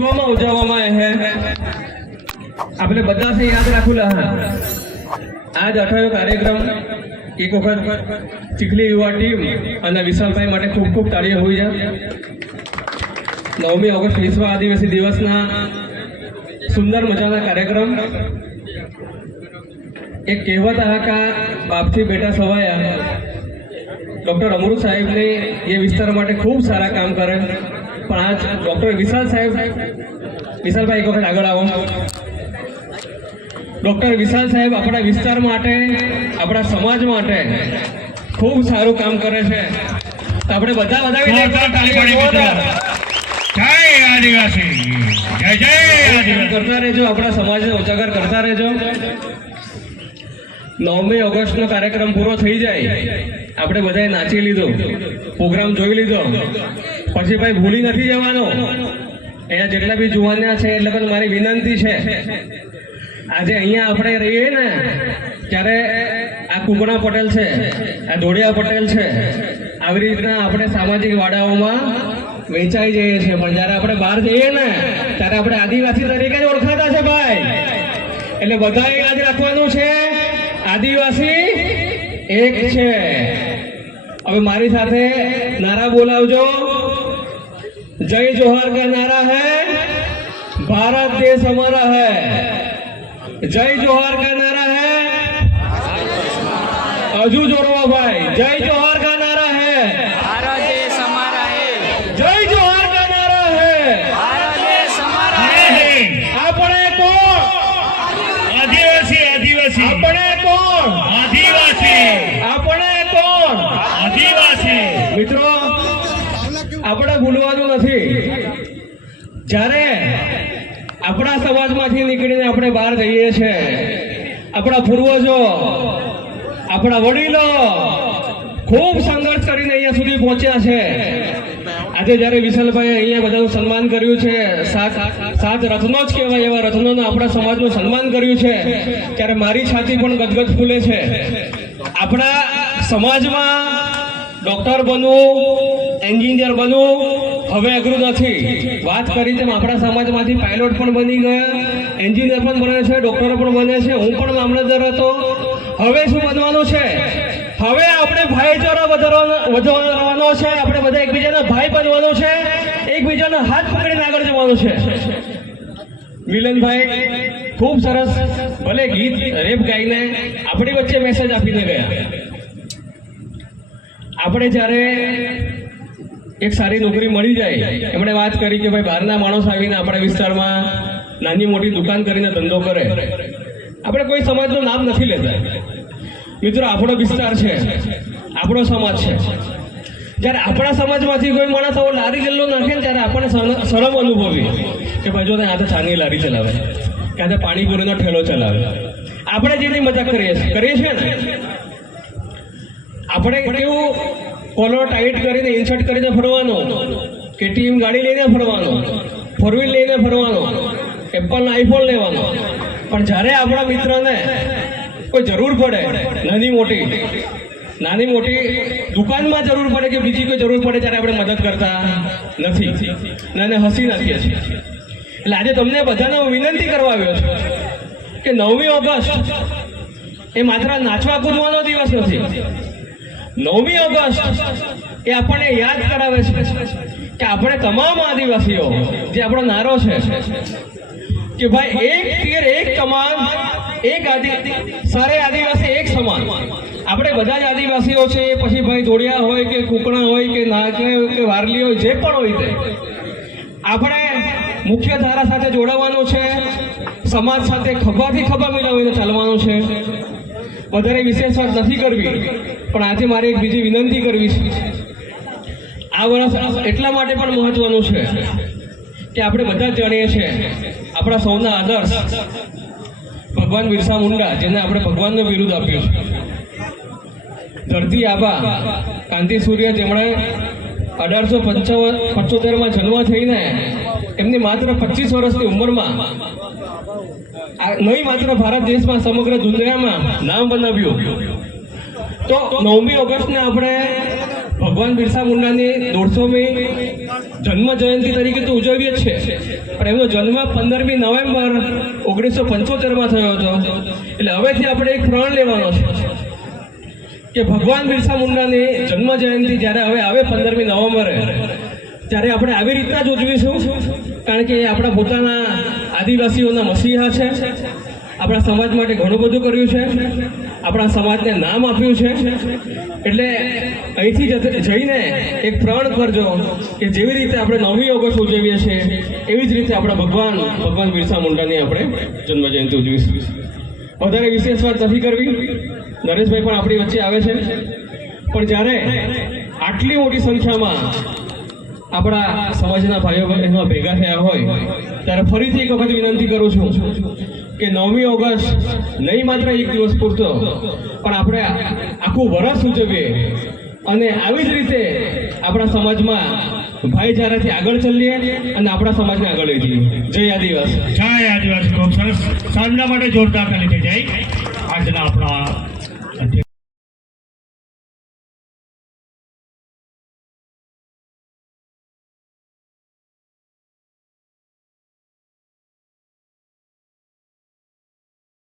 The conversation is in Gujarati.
વિશ્વમાં ઉજવવામાં આવે છે આપણે બધા से याद રાખવું આજ 18 કાર્યક્રમ એક વખત ચીખલી યુવા ટીમ અને વિશાલભાઈ માટે ખૂબ ખૂબ તાળીઓ હોઈ જાય 9મી ઓગસ્ટ વિશ્વ આદિવાસી દિવસના સુંદર મજાના કાર્યક્રમ એક કહેવત આકા બાપથી બેટા સવાયા ડૉક્ટર અમૃત સાહેબને એ વિસ્તાર માટે ખૂબ સારા કામ કરે પણ આજ ડૉક્ટર વિશાલભાઈ એક વખત આગળ આવો ડૉક્ટર વિશાલ સાહેબ આપણા વિસ્તાર માટે આપણા સમાજ માટે ખૂબ સારું કામ કરે છે તો આપણે બધા વધાવી જય આદિવાસી જય જય આદિવાસી કરતા રહેજો આપણા સમાજને ઉજાગર કરતા રહેજો 9મી ઓગસ્ટનો કાર્યક્રમ પૂરો થઈ જાય આપણે બધાએ નાચી લીધો પ્રોગ્રામ જોઈ લીધો પછી ભાઈ ભૂલી નથી જવાનો અહીંયા જેટલા બી જુવાનિયા છે એટલે પણ મારી વિનંતી છે આજે અહીંયા આપણે રહીએ ને ત્યારે આ કુકણા પટેલ છે આ ધોળિયા પટેલ છે આવી રીતના આપણે સામાજિક વાડાઓમાં વેચાઈ જઈએ છીએ પણ જ્યારે આપણે બહાર જઈએ ને ત્યારે આપણે આદિવાસી તરીકે જ ઓળખાતા છે ભાઈ એટલે બધાએ યાદ રાખવાનું છે આદિવાસી એક છે હવે મારી સાથે નારા બોલાવજો જય જોહાર का नारा है भारत देश हमारा है जय जोहार का नारा है अजू जोड़वा भाई जय जोहार का नारा है भारत देश हमारा है जय जोहार का नारा है भारत देश हमारा है આપણે કોણ આદિવાસી આદિવાસી આપણે કોણ આદિવાસી આપણે કોણ આદિવાસી મિત્રો આપણે ભૂલવાનું નથી જ્યારે આપણા સમાજમાંથી નીકળીને આપણે બહાર જઈએ છીએ આપણા પૂર્વજો આપણા વડીલો ખૂબ સંઘર્ષ કરીને અહીંયા સુધી પહોંચ્યા છે આજે જ્યારે વિશાલભાઈએ અહીંયા બધાનું સન્માન કર્યું છે સાત રત્નો જ કહેવાય એવા રત્નોનું આપણા સમાજનું સન્માન કર્યું છે ત્યારે મારી છાતી પણ ગદગદ ફૂલે છે આપણા સમાજમાં ડૉક્ટર બનવું એન્જિનિયર બનવું હવે અઘરું નથી વાત કરી તેમ આપણા સમાજમાંથી પાયલોટ પણ બની ગયા એન્જિનિયર પણ બને છે ડૉક્ટર પણ બને છે હું પણ મામલતદાર હતો હવે શું બનવાનું છે હવે આપણે ભાઈચારો વધારવાનો છે આપણે બધા એકબીજાના ભાઈ બનવાનું છે એકબીજાના હાથ પકડીને આગળ જવાનું છે મિલનભાઈ ખૂબ સરસ ભલે ગીત રેપ ગાઈને આપણી વચ્ચે મેસેજ આપીને ગયા આપણે જ્યારે એક સારી નોકરી મળી જાય એમણે વાત કરી કે ભાઈ બહારના માણસ આવીને આપણા વિસ્તારમાં નાની મોટી દુકાન કરીને ધંધો કરે આપણે કોઈ સમાજનું નામ નથી લેતા મિત્રો આપણો વિસ્તાર છે આપણો સમાજ છે જ્યારે આપણા સમાજમાંથી કોઈ માણસ આવો લારી ગલ્લો નાખે ને ત્યારે આપણને શરમ અનુભવી કે ભાઈ જો આ તો ચાની લારી ચલાવે કે આ તો પાણીપુરીનો ઠેલો ચલાવે આપણે જેની મજાક કરીએ છીએ ને આપણે કેવું કોલર ટાઈટ કરીને ઇન્સર્ટ કરીને ફરવાનો કેટીએમ ગાડી લઈને ફરવાનો ફોર વ્હીલ લઈને ફરવાનો એપલનો આઈફોન લેવાનો પણ જ્યારે આપણા મિત્રને કોઈ જરૂર પડે નાની મોટી દુકાનમાં જરૂર પડે કે બીજી કોઈ જરૂર પડે ત્યારે આપણે મદદ કરતા નથી અને હસી નાખીએ છીએ એટલે આજે તમને બધાને હું વિનંતી કરવા આવ્યો છું કે 9મી ઓગસ્ટ એ માત્ર નાચવા કૂદવાનો દિવસ નથી 9મી ઓગસ્ટ એ આપણને યાદ કરાવે છે કે આપણે તમામ આદિવાસીઓ જે આપણો નારો છે કે ભાઈ એક તીર એક કમાન એક સારે આદિવાસી એક સમાન આપણે બધા જ આદિવાસીઓ છે પછી ભાઈ ધોળિયા હોય કે કુકણા હોય કે નાકે કે વારલી હોય જે પણ હોય તે આપણે મુખ્ય ધારા સાથે જોડાવાનું છે સમાજ સાથે ખભાથી ખભા મિલાવીને ચાલવાનું છે વધારે વિશેષ વાત નથી કરવી પણ આજે મારે એક બીજી વિનંતી કરવી છે આ વર્ષ એટલા માટે પણ મહત્વનું છે કે આપણે બધા જ જાણીએ છીએ આપણા સૌના આદર્શ ભગવાન બિરસા મુંડા જેને આપણે ભગવાનનું બિરુદ આપ્યું છે ધરતી આબા કાંતિ સૂર્ય જેમણે 1875માં જન્મ થઈને એમની માત્ર 25 વર્ષની ઉંમરમાં નહીં માત્ર ભારત દેશમાં સમગ્ર દુનિયામાં નામ બનાવ્યું તો 9મી ઓગસ્ટને આપણે ભગવાન બિરસા મુંડાની 150મી જન્મ જયંતિ તરીકે તો ઉજવીએ જ છે, પણ એમનો જન્મ 15મી નવેમ્બર 1975માં થયો હતો. એટલે હવેથી આપણે એક પ્રણ લેવાનો છે કે ભગવાન બિરસા મુંડાની જન્મ જયંતિ જ્યારે હવે આવે 15મી નવેમ્બરે, ત્યારે આપણે આવી રીતના જ ઉજવીશું, કારણ કે એ આપણા પોતાના આદિવાસીઓના મસીહા છે. આપણા સમાજ માટે ઘણું બધું કર્યું છે, આપણા સમાજને નામ આપ્યું છે. એટલે અહીંથી જઈને એક પ્રણ કરજો કે જેવી રીતે આપણે 9મી ઓગસ્ટ ઉજવીએ છીએ એવી જ રીતે આપણા ભગવાન બિરસા મુંડાની આપણે જન્મ જયંતિ ઉજવીશું. વધારે વિશેષ વાત નથી કરવી, નરેશભાઈ પણ આપણી વચ્ચે આવે છે, પણ જ્યારે આટલી મોટી સંખ્યામાં આપણા સમાજના ભાઈઓ બહેનો ભેગા થયા હોય ત્યારે ફરીથી એક વખત વિનંતી કરું છું કે 9મી ઓગસ્ટ નહીં માત્ર એક દિવસ પૂરતો, પણ આપણે આખું વર્ષ ઉજવીએ અને આવી જ રીતે આપણા સમાજમાં ભાઈચારાથી આગળ ચાલીએ અને આપણા સમાજને આગળ લઈ જઈએ. જય આદિવાસી. જય આદિવાસી. ખૂબ સરસ. સાંજના માટે જોરદાર તાલી થઈ જાય આજના આપણા